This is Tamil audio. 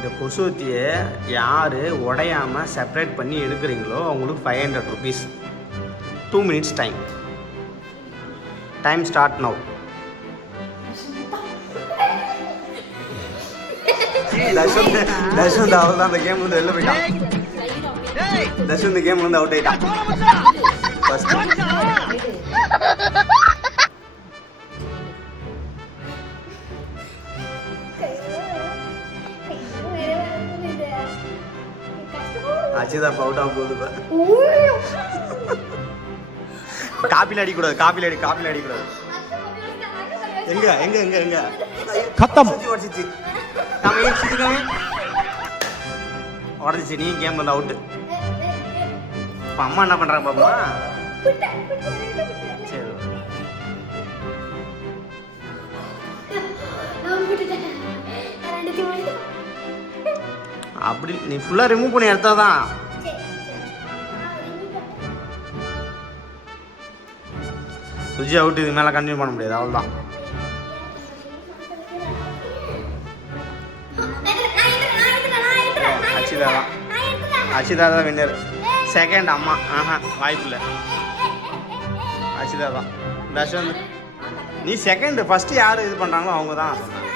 இந்த கொசுவத்தியை யார் உடையாமல் செப்பரேட் பண்ணி எடுக்கிறீங்களோ அவங்களுக்கு 500 rupees. 2 minutes time start now. Darshan அவள் தான் அந்த கேம் வந்து வெளில போயிட்டான். தர்ஷன் இந்த கேம் வந்து அவுட் ஆயிட்டான். அச்சுதான் அவுட் ஆக போகுது. காப்பில அடிக்கூடாது, காப்பில அடிக்கூடாது. எங்க எங்க எங்க எங்க खत्म உடச்சிச்சு. நீ கேம் வந்து அவுட்டு. இப்போ அம்மா என்ன பண்றாங்க பாப்பா? சரி அப்படி நீ ஃபுல்லா ரிமூவ் பண்ணி எடுத்தாதான். சுஜி அவுட். இது மேலே கண்டினியூ பண்ண முடியாது, அவ்வளோதான். அச்சிதா தான் வின்னர். செகண்ட் அம்மா. வாய்ப்பு இல்லை. அச்சிதா தான். தர்ஷன் நீ செகண்ட். ஃபர்ஸ்ட் யார் இது பண்ணுறாங்களோ அவங்க தான் சொன்னாங்க.